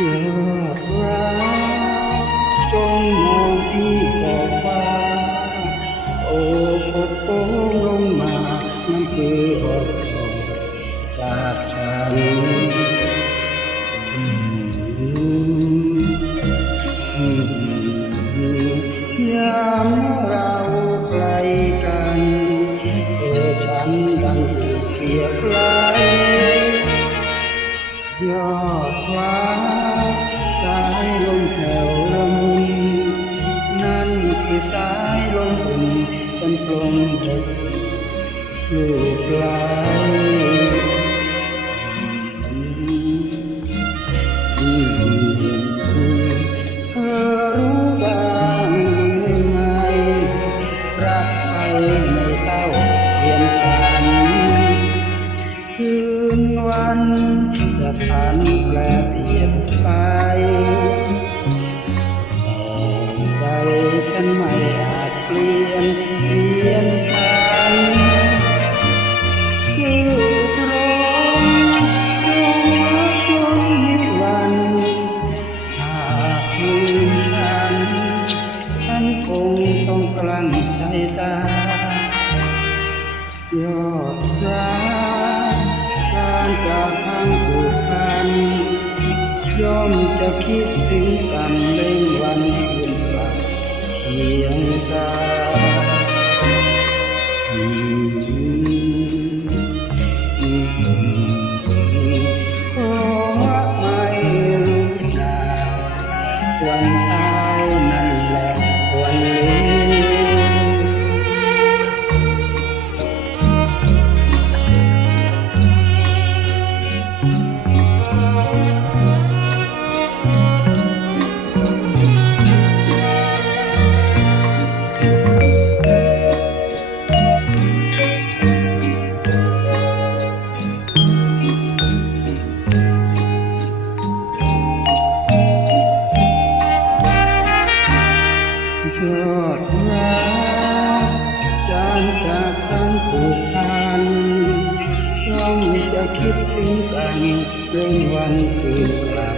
ยอดรักจงมองที่ขอบฟ้าโอ้พบโป้งลงมานั่นคืออดทนจากฉันยามเราไกลกันเธอฉันดังถูกเกลียดไกลยอดรักสายลมแผ่วละมุนนั่นคือสายลมอุ่นจนปลงเด็กลูกไหลเธอรู้บ้างไหมรักใครไม่เท่าเทียมฉันคืนวันจะพันแปรเปลี่ยนไปใจฉันไม่อาจเปลี่ยนพันซื่อตรงจงรักจนนิรันดร์หากคืนฉันคงต้องกลั้นใจตายอดรักการจากทางผูกพันย่อมจะคิดถึงกันในวันคืนกลับเคียงกายขอไม่นานวันตายนั่นแหละวันลืมยอดรักจานจากทั้งผูกพันย่อมจะคิดถึงกันเรื่องวันคืนกลับ